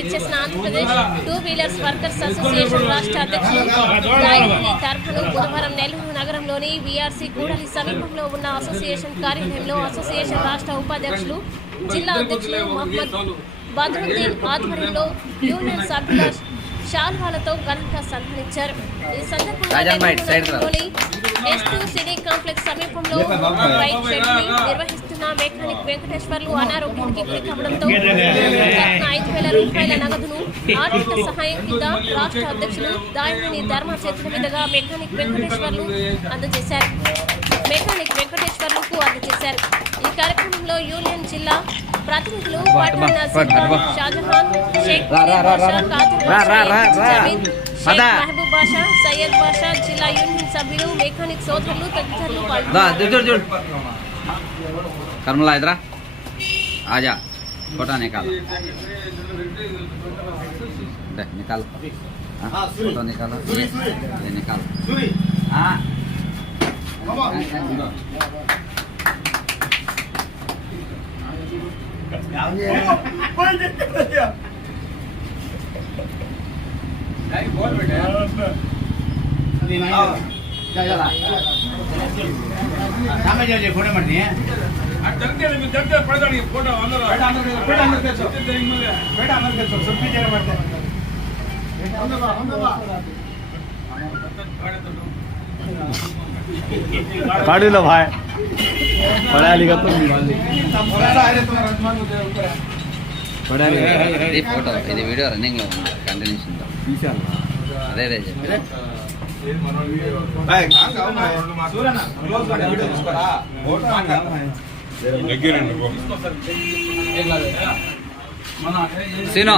విచ్చేసిన Andhra Pradesh two wheelers workers association రాష్ట్ర అధ్యక్షులు తరఫును బుధవారం నెల్లూరు నగరంలోని వీఆర్సీ కూడలి సమీపంలో ఉన్న అసోసియేషన్ కార్యాలయంలో అసోసియేషన్ రాష్ట్ర ఉపాధ్యక్షులు జిల్లా అధ్యక్షులు మహమ్మద్ బద్రుద్దీన్ ఆధ్వర్యంలో యూనియన్ సభ్యుల శాల్వాలతో ఘనంగా సన్మానించారు ఈ సందర్భంగా ఎస్ టూ సిటీ కాంప్లెక్స్ సమీపంలో బైక్ షెడ్ మెకానిక్ వెంకటేశ్వర్లు అనారోగ్యానికి గురి కావడంతో ఐదు వేల రూపాయల నగదును ఆర్థిక సహాయం కింద రాష్ట్ర అధ్యక్షులు దాయిని ధర్మ చేతుల మీదుగా మెకానిక్ వెంకటేశ్వర్లు అందజేశారు మెకానిక్ వెంకటేశ్వర్లకు అందజేశారు ఈ కార్యక్రమంలో యూనియన్ జిల్లా ప్రతినిధులు షాజహాన్ షేక్ షేక్ మహబూబ్ బాషా సయ్యద్ బాషా జిల్లా యూనియన్ సభ్యులు మెకానిక్ సోదరులు తదితరులు పాల్గొన్నారు Karena lain, raja ada kotak ini. Kalau ini, kalau ini, kalau ini. ಮಾಡ್ತೀನಿ ಫೋಟೋ ಅಂದ್ರೆ ಬೇಡ ಅಂದ್ರೆ ಬೇಡ ಅಂದ್ರೆ ಕೆಲಸ ಬೇಡ ಅಂದ್ರೆ ಕೆಲಸ ಸ್ವಲ್ಪ ಜನ ಮಾಡ್ತಾರೆ काढू ना भाई पळा लिखा तो पळा ఇది ఫోటో ఇది వీడియో రన్నింగ్ లో ఉంది కంటిన్యూషన్ లో అదే సీను.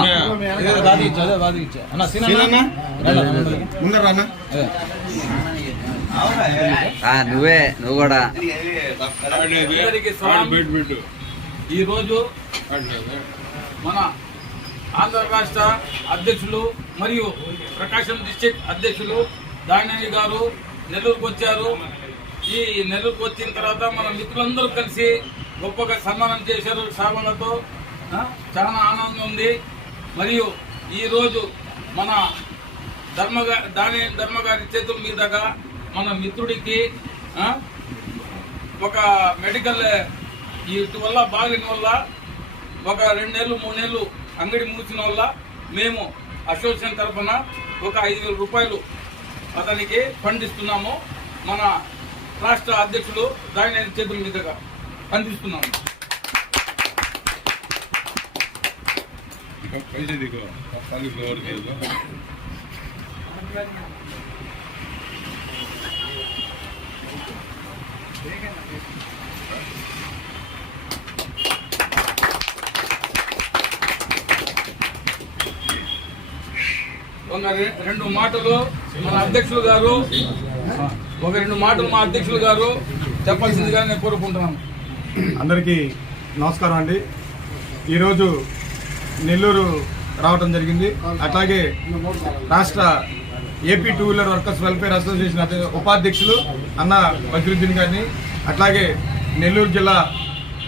ముందర రానా? నువ్వే నువ్వు కూడా. ఈరోజు మన ఆంధ్ర రాష్ట్ర అధ్యక్షులు మరియు ప్రకాశం డిస్టిక్ అధ్యక్షులు దానయ్య గారు నెల్లూరుకు వచ్చారు. ఈ నెల్లూరుకు వచ్చిన తర్వాత మన మిత్రులందరూ కలిసి గొప్పగా సన్మానం చేశారు సామాన్లతో చాలా ఆనందం ఉంది. మరియు ఈరోజు మన ధర్మగా దాని ధర్మగారి చేతుల మీదుగా మన మిత్రుడికి ఒక మెడికల్ వీటి వల్ల బాగిన వల్ల ఒక రెండు నెలలు మూడు నెలలు అంగడి మూసిన వల్ల మేము అసోసియేషన్ తరఫున ఒక ఐదు వేల రూపాయలు అతనికి ఖండిస్తున్నాము మన రాష్ట్ర అధ్యక్షులు దాని చేతుల మీదుగా ఖండిస్తున్నాము Thank you. ఒక రెండు మాటలు మన అధ్యక్షులు గారు. ఒక రెండు మాటలు మా అధ్యక్షులు గారు. చెప్పాల్సిందిగా నేను కోరుకుంటున్నాను. అందరికీ నమస్కారం అండి. ఈరోజు నెల్లూరు రావటం జరిగింది. అట్లాగే రాష్ట్ర AP two wheeler workers welfare association ఉపాధ్యక్షులు అన్న బద్రుద్దీన్ గారిని అట్లాగే నెల్లూరు జిల్లా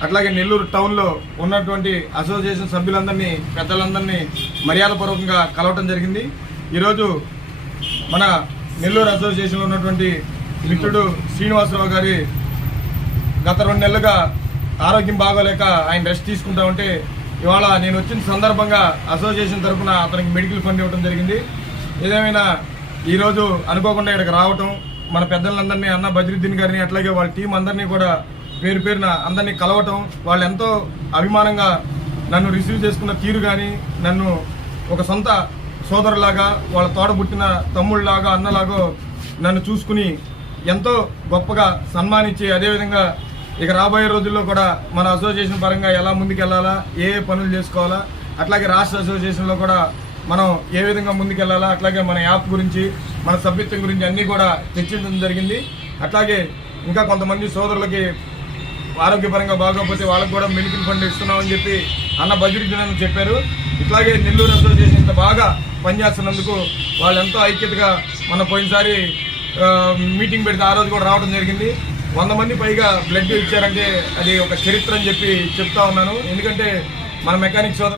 అట్లాగే నెల్లూరు టౌన్లో ఉన్నటువంటి అసోసియేషన్ సభ్యులందరినీ పెద్దలందరినీ మర్యాదపూర్వకంగా కలవటం జరిగింది. ఈరోజు మన నెల్లూరు అసోసియేషన్లో ఉన్నటువంటి మిత్రుడు శ్రీనివాసరావు గారి గత రెండు నెలలుగా ఆరోగ్యం బాగోలేక ఆయన రెస్ట్ తీసుకుంటా ఉంటే ఇవాళ నేను వచ్చిన సందర్భంగా అసోసియేషన్ తరఫున అతనికి మెడికల్ ఫండ్ ఇవ్వడం జరిగింది. ఏదేమైనా ఈరోజు అనుకోకుండా ఇక్కడికి రావటం మన పెద్దలందరినీ అన్న బద్రుద్దీన్ గారిని అట్లాగే వాళ్ళ టీం అందరినీ కూడా పేరు పేరున అందరినీ కలవటం వాళ్ళు ఎంతో అభిమానంగా నన్ను రిసీవ్ చేసుకున్న తీరు కానీ నన్ను ఒక సొంత సోదరులాగా వాళ్ళ తోడబుట్టిన తమ్ముళ్ళలాగా అన్నలాగా నన్ను చూసుకుని ఎంతో గొప్పగా సన్మానించి అదేవిధంగా ఇక రాబోయే రోజుల్లో కూడా మన అసోసియేషన్ పరంగా ఎలా ముందుకెళ్ళాలా ఏ ఏ పనులు చేసుకోవాలా అట్లాగే రాష్ట్ర అసోసియేషన్లో కూడా మనం ఏ విధంగా ముందుకెళ్ళాలా అట్లాగే మన యాప్ గురించి మన సభ్యత్వం గురించి అన్నీ కూడా చర్చించడం జరిగింది. అట్లాగే ఇంకా కొంతమంది సోదరులకి ఆరోగ్యపరంగా బాగోకపోతే వాళ్ళకి కూడా మెడికల్ ఫండ్ ఇస్తున్నామని చెప్పి అన్న బడ్జెట్ అని చెప్పారు. ఇట్లాగే నెల్లూరు అసోసియేషన్ ఇంత బాగా పనిచేస్తున్నందుకు వాళ్ళు ఎంతో ఐక్యతగా మన పోయినసారి మీటింగ్ పెడితే ఆ రోజు కూడా రావడం జరిగింది. వంద మంది పైగా బ్లడ్ ఇచ్చారంటే అది ఒక చరిత్ర అని చెప్పి చెప్తా ఉన్నాను. ఎందుకంటే మన మెకానిక్ సోదరు